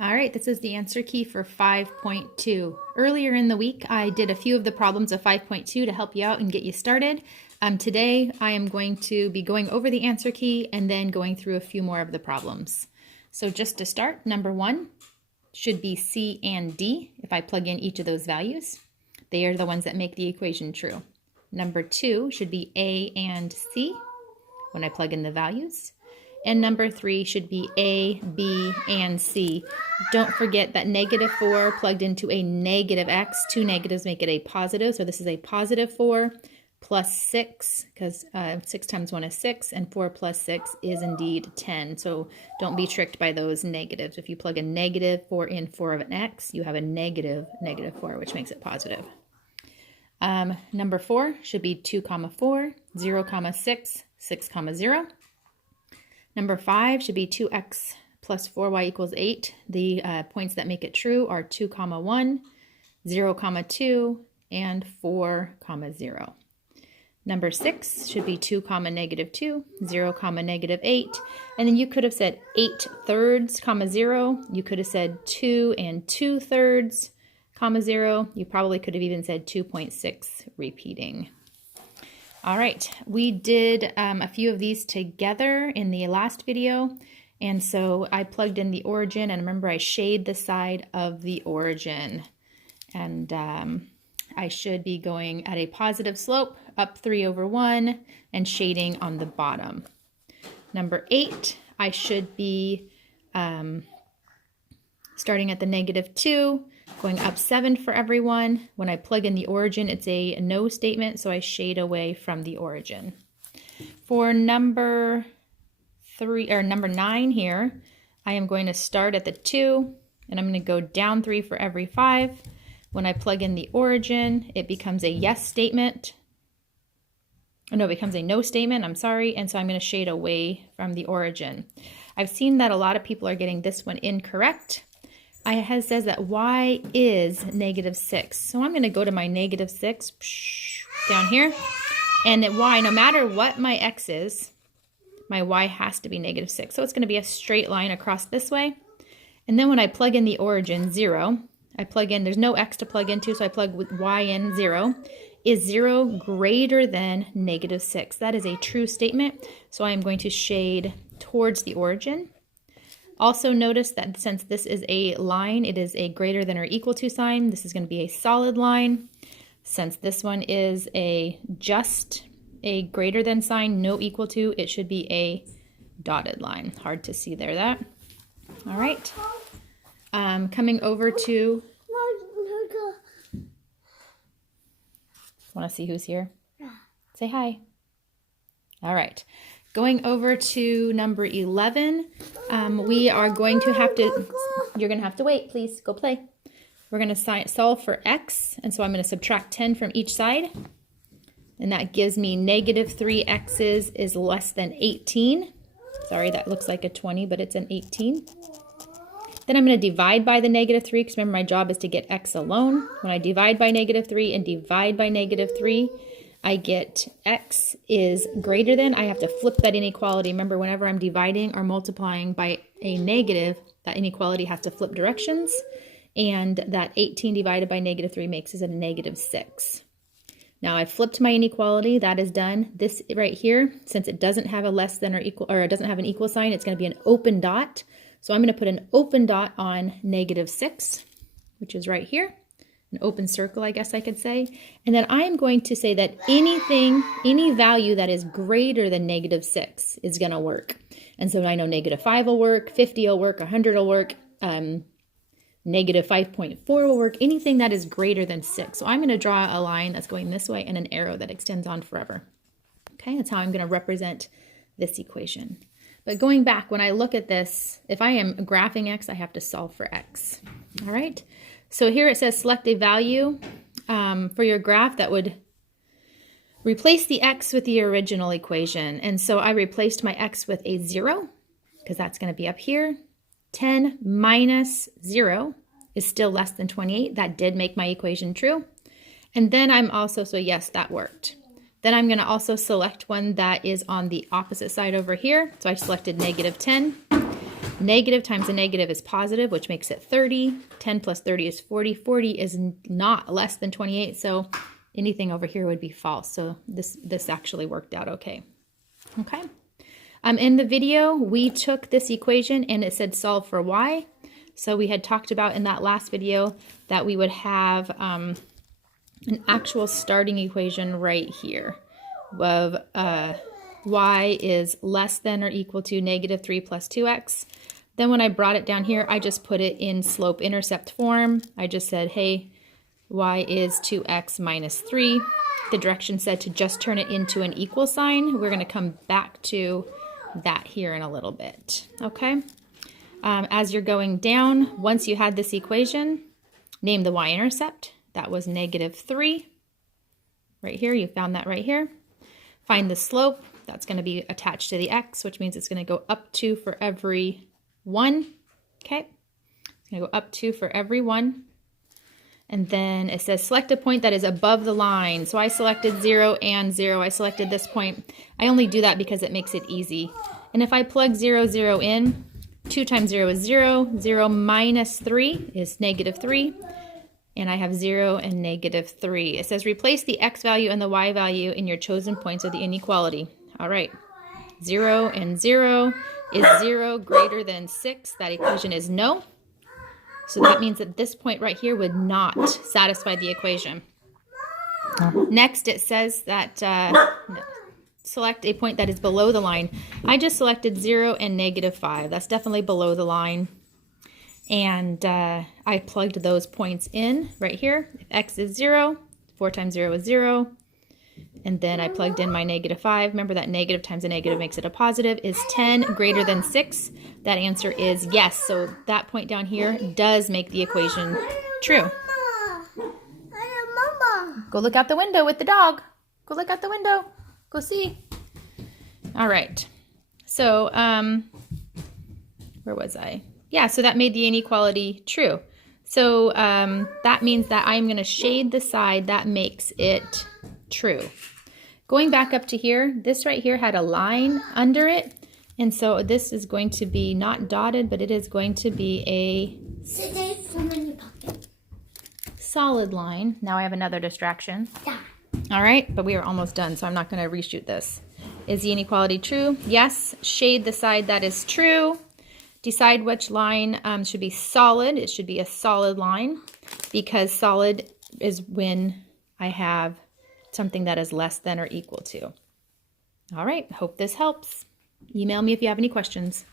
All right, this is the answer key for 5.2. Earlier in the week, I did a few of the problems of 5.2 to help you out and get you started. Today, I am going to be going over the answer key and then going through a few more of the problems. So just to start, number 1 should be C and D if I plug in each of those values. They are the ones that make the equation true. Number 2 should be A and C when I plug in the values. And number 3 should be A, B, and C. Don't forget that -4 plugged into a negative x, two negatives make it a positive. So this is a positive 4 plus 6, because 6 times 1 is 6, and 4 plus 6 is indeed 10. So don't be tricked by those negatives. If you plug a -4 in 4 of an x, you have a -4, which makes it positive. Number 4 should be 2, 4, 0, 6, 6, 0. Number 5 should be 2x plus 4y equals 8. The points that make it true are 2, 1, 0, 2, and 4, 0. Number 6 should be 2, -2, 0, -8. And then you could have said 8/3, 0. You could have said 2 and 2/3, 0. You probably could have even said 2.6 repeating. All right, we did a few of these together in the last video, and so I plugged in the origin, and remember I shade the side of the origin, and I should be going at a positive slope up 3/1 and shading on the bottom. Number 8, I should be starting at the -2, going up 7 for everyone. When I plug in the origin, it's a no statement, so I shade away from the origin. For number 9 here, I am going to start at the 2, and I'm going to go down 3 for every 5. When I plug in the origin, it becomes a yes statement. Oh, no, it becomes a no statement, I'm sorry, and so I'm going to shade away from the origin. I've seen that a lot of people are getting this one incorrect. It says that y is -6. So I'm going to go to my -6 down here. And that y, no matter what my x is, my y has to be -6. So it's going to be a straight line across this way. And then when I plug in the origin, 0, I plug in, there's no x to plug into, so I plug with y in 0. Is 0 greater than -6? That is a true statement. So I am going to shade towards the origin. Also notice that since this is a line, it is a greater than or equal to sign. This is going to be a solid line. Since this one is just a greater than sign, no equal to, it should be a dotted line. Hard to see there, that. All right. Coming over to... Want to see who's here? Say hi. All right. Going over to number 11, we are going to have to, you're going to have to wait, please, go play. We're going to solve for x, and so I'm going to subtract 10 from each side, and that gives me -3x's is less than 18. Sorry, that looks like a 20, but it's an 18. Then I'm going to divide by the -3, because remember my job is to get x alone. When I divide by -3 and divide by -3, I get x is greater than, I have to flip that inequality. Remember, whenever I'm dividing or multiplying by a negative, that inequality has to flip directions, and that 18 divided by -3 makes us a -6. Now I flipped my inequality, that is done. This right here, since it doesn't have a less than or equal, or it doesn't have an equal sign, it's going to be an open dot. So I'm going to put an open dot on -6, which is right here. An open circle, I guess I could say. And then I'm going to say that any value that is greater than -6 is going to work. And so I know -5 will work, 50 will work, 100 will work, -5.4 will work, anything that is greater than 6. So I'm going to draw a line that's going this way and an arrow that extends on forever. Okay, that's how I'm going to represent this equation. But going back, when I look at this, if I am graphing x, I have to solve for x. All right. So here it says select a value for your graph that would replace the x with the original equation. And so I replaced my x with a 0, because that's going to be up here. 10 minus 0 is still less than 28. That did make my equation true. And then I'm also, so yes, that worked. Then I'm going to also select one that is on the opposite side over here. So I selected -10. Negative times a negative is positive, which makes it 30. 10 plus 30 is 40. 40 is not less than 28, so anything over here would be false. So this actually worked out okay. Okay. In the video, we took this equation and it said solve for y. So we had talked about in that last video that we would have an actual starting equation right here of y is less than or equal to negative 3 plus 2x. Then when I brought it down here, I just put it in slope-intercept form. I just said, hey, y is 2x minus 3. The direction said to just turn it into an equal sign. We're going to come back to that here in a little bit, okay? As you're going down, once you had this equation, name the y-intercept. That was negative 3. Right here, you found that right here. Find the slope. That's going to be attached to the x, which means it's going to go up 2 for every 1. Okay, it's going to go up 2 for every 1. And then it says select a point that is above the line. So I selected 0 and 0. I selected this point. I only do that because it makes it easy. And if I plug 0, 0 in, 2 times 0 is 0. 0 minus 3 is negative 3. And I have 0 and negative 3. It says replace the x value and the y value in your chosen points of the inequality. All right. 0 and 0. Is 0 greater than 6? That equation is no. So that means that this point right here would not satisfy the equation. Next, it says that select a point that is below the line. I just selected 0 and negative 5. That's definitely below the line. And I plugged those points in right here. If x is 0, 4 times 0 is 0. And then I plugged in my negative 5. Remember that negative times a negative makes it a positive. Is 10 greater than 6? That answer is yes. So that point down here does make the equation true. Go look out the window with the dog. Go look out the window. Go see. All right. So where was I? Yeah, so that made the inequality true. So that means that I'm going to shade the side that makes it true. Going back up to here, this right here had a line under it. And so this is going to be not dotted, but it is going to be a solid line. Now I have another distraction. All right, but we are almost done, so I'm not going to reshoot this. Is the inequality true? Yes. Shade the side that is true. Decide which line should be solid. It should be a solid line because solid is when I have something that is less than or equal to. All right, hope this helps. Email me if you have any questions.